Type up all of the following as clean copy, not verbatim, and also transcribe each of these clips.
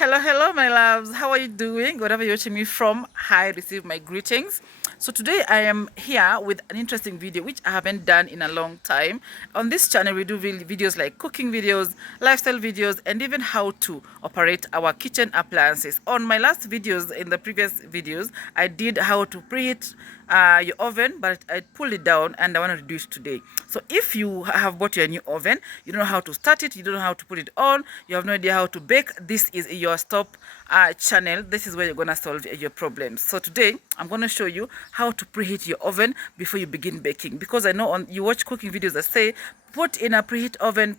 Hello, my loves. How are you doing? Whatever you're watching me from, hi, receive my greetings. So today I am here with an interesting video which I haven't done in a long time. On this channel, we do videos like cooking videos, lifestyle videos, and even how to operate our kitchen appliances. On my last videos, in the previous videos, I did how to preheat your oven, but I pulled it down and I want to reduce today. So if you have bought your new oven, you don't know how to start it, you don't know how to put it on, you have no idea how to bake, this is your stop channel. This is where you're gonna solve your problems. So today I'm gonna show you how to preheat your oven before you begin baking, because I know you watch cooking videos that say put in a preheat oven,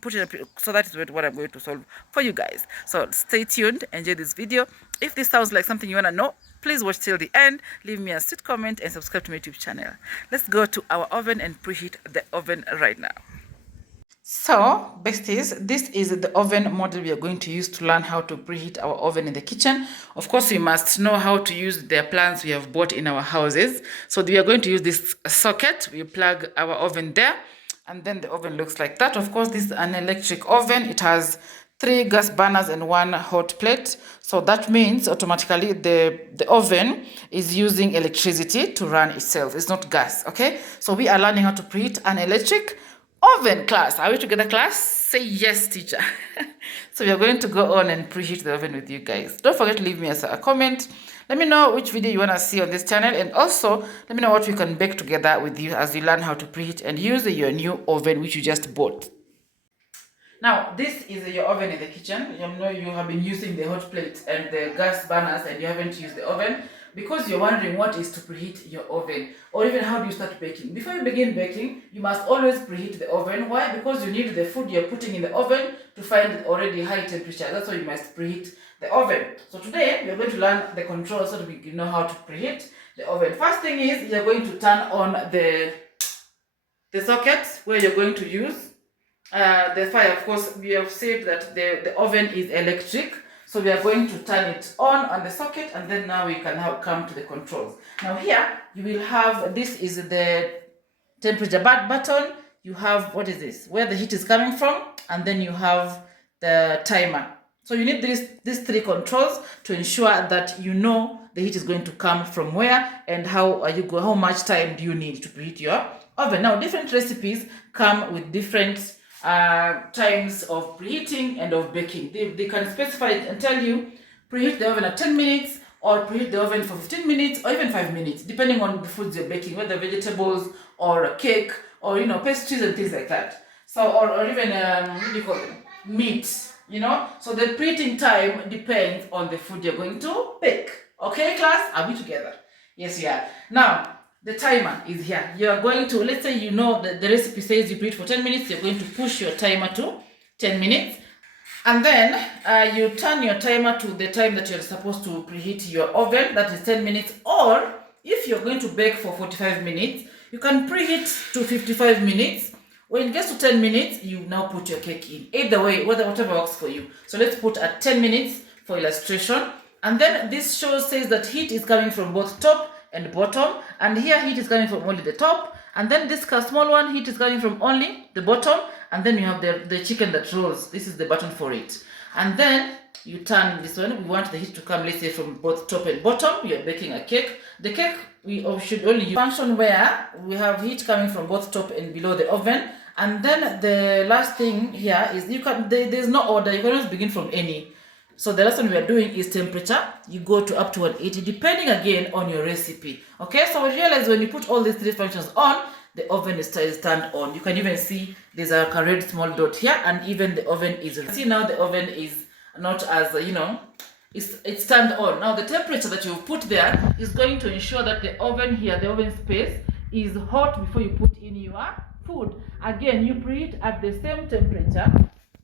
so that is what I'm going to solve for you guys. So stay tuned, enjoy this video. If this sounds like something you want to know, please watch till the end, leave me a sweet comment and subscribe to my YouTube channel. Let's go to our oven and preheat the oven right now. So, besties, this is the oven model we are going to use to learn how to preheat our oven in the kitchen. Of course, we must know how to use the appliance we have bought in our houses. So we are going to use this socket. We plug our oven there, and then the oven looks like that. Of course, this is an electric oven. It has 3 gas burners and 1 hot plate. So that means automatically the oven is using electricity to run itself. It's not gas, okay? So we are learning how to preheat an electric oven. Class, are we together, class? Say yes, teacher. So we are going to go on and preheat the oven with you guys. Don't forget to leave me a comment. Let me know which video you want to see on this channel, and also let me know what we can bake together with you as you learn how to preheat and use your new oven which you just bought. Now, this is your oven in the kitchen. You know you have been using the hot plate and the gas burners and you haven't used the oven because you're wondering what is to preheat your oven, or even how do you start baking. Before you begin baking, you must always preheat the oven. Why? Because you need the food you're putting in the oven to find already high temperature. That's why you must preheat the oven. So today, we're going to learn the controls so that we know how to preheat the oven. First thing is, you're going to turn on the socket where you're going to use the fire. Of course, we have said that the oven is electric, so we are going to turn it on the socket, and then now we can come to the controls. Now here you will have, this is the temperature button. You have, what is this, where the heat is coming from, and then you have the timer. So you need these 3 controls to ensure that you know the heat is going to come from where and how much time do you need to preheat your oven. Now different recipes come with different times of preheating and of baking. They can specify it and tell you preheat the oven at 10 minutes or preheat the oven for 15 minutes or even 5 minutes, depending on the foods you're baking, whether vegetables or a cake or pastries and things like that. So or even what do you call it, meat, so the preheating time depends on the food you're going to bake. Okay, class, are we together? Yes, yeah. Now the timer is here. You're going to, let's say the recipe says you preheat for 10 minutes, you're going to push your timer to 10 minutes. And then you turn your timer to the time that you're supposed to preheat your oven, that is 10 minutes. Or if you're going to bake for 45 minutes, you can preheat to 55 minutes. When it gets to 10 minutes, you now put your cake in. Either way, whatever works for you. So let's put at 10 minutes for illustration. And then this says that heat is coming from both top and bottom, and here heat is coming from only the top, and then this small one, heat is coming from only the bottom, and then you have the chicken that rolls. This is the button for it. And then you turn this one. We want the heat to come, let's say, from both top and bottom. You're baking a cake. The cake, we should only use function where we have heat coming from both top and below the oven. And then the last thing here is there's no order. You can always begin from any. So the last one we are doing is temperature. You go to up to 180, depending again on your recipe. Okay, so we realize when you put all these 3 functions on, the oven is turned on. You can even see there's a red small dot here, and even the oven is. See now the oven is not as it's turned on. Now the temperature that you put there is going to ensure that the oven here, the oven space, is hot before you put in your food. Again, you preheat at the same temperature.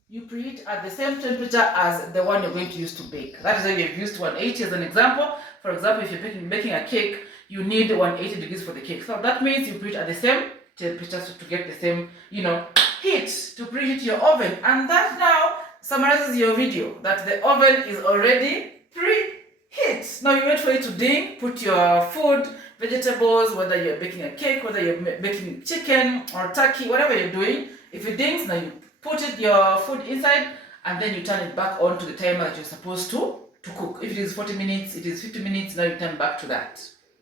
You preheat at the same temperature as the one you're going to use to bake. That is why we've used 180 as an example. For example, if you're making a cake, you need 180 degrees for the cake. So that means you preheat at the same temperature to get the same, heat to preheat your oven. And that now summarizes your video, that the oven is already preheat. Now you wait for it to ding, put your food, vegetables, whether you're baking a cake, whether you're baking chicken or turkey, whatever you're doing. If it dings, now you put your food inside, and then you turn it back on to the timer that you're supposed to to cook. If it is 40 minutes, it is 50 minutes, now you turn back to that.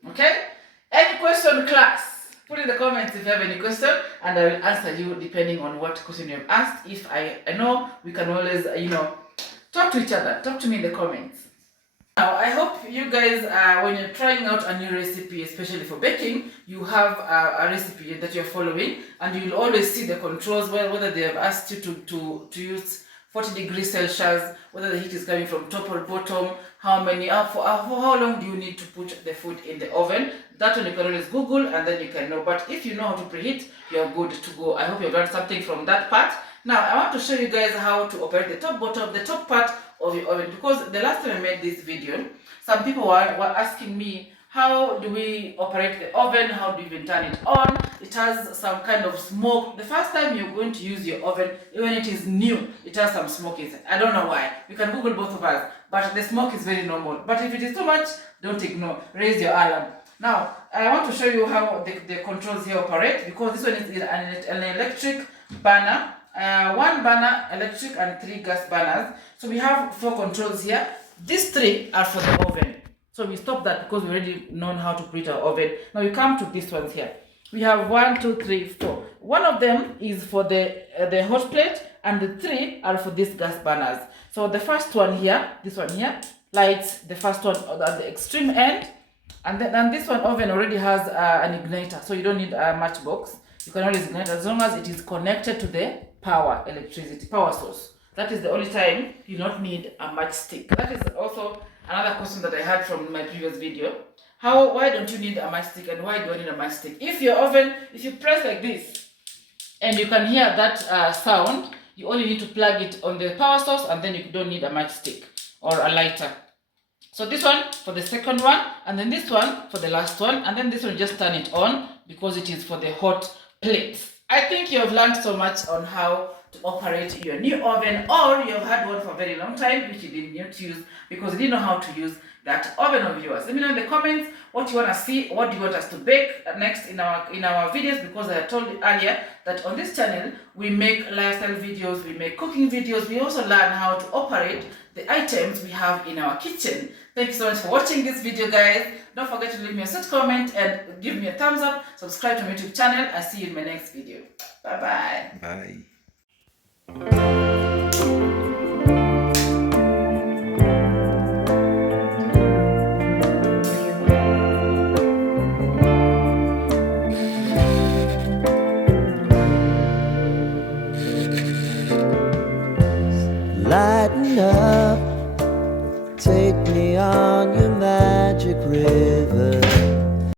Okay? Any question, class? Put in the comments if you have any question, and I will answer you depending on what question you have asked. If I know, we can always, talk to each other. Talk to me in the comments. Now, I hope you guys, when you're trying out a new recipe, especially for baking, you have a recipe that you're following, and you'll always see the controls, whether they have asked you to use 40 degrees Celsius, whether the heat is coming from top or bottom, how how long do you need to put the food in the oven. That one you can always Google, and then you can know. But if you know how to preheat, you're good to go. I hope you've learned something from that part. Now, I want to show you guys how to operate the top part of your oven, because the last time I made this video, some people were asking me, how do we operate the oven? How do you even turn it on? It has some kind of smoke. The first time you're going to use your oven, even it is new, it has some smoke inside. I don't know why. You can Google both of us, but the smoke is very normal. But if it is too much, don't ignore. Raise your alarm. Now, I want to show you how the controls here operate, because this one is an electric burner. 1 burner electric and 3 gas burners. So we have 4 controls here. These 3 are for the oven. So we stop that because we already know how to preheat our oven. Now we come to these ones here. We have 1, 2, 3, 4. One of them is for the hot plate, and the 3 are for these gas burners. So the first one here, this one here, lights the first one at the extreme end, and then this one oven already has an igniter, so you don't need a matchbox. You can always ignite as long as it is connected to the power source. That is the only time you don't need a matchstick. That is also another question that I had from my previous video. Why don't you need a matchstick, and why do I need a matchstick? If your oven, if you press like this and you can hear that sound, you only need to plug it on the power source, and then you don't need a matchstick or a lighter. So this one for the second one, and then this one for the last one, and then this one just turn it on because it is for the hot plates. I think you have learned so much on how to operate your new oven, or you have had one for a very long time which you didn't use because you didn't know how to use that oven of yours. Let me know in the comments what you want to see, what do you want us to bake next in our videos, because I told you earlier that on this channel we make lifestyle videos, we make cooking videos, we also learn how to operate the items we have in our kitchen. Thank you so much for watching this video, guys. Don't forget to leave me a sweet comment and give me a thumbs up. Subscribe to my YouTube channel. I'll see you in my next video. Bye-bye. Bye. Lighten up, take me on your magic river.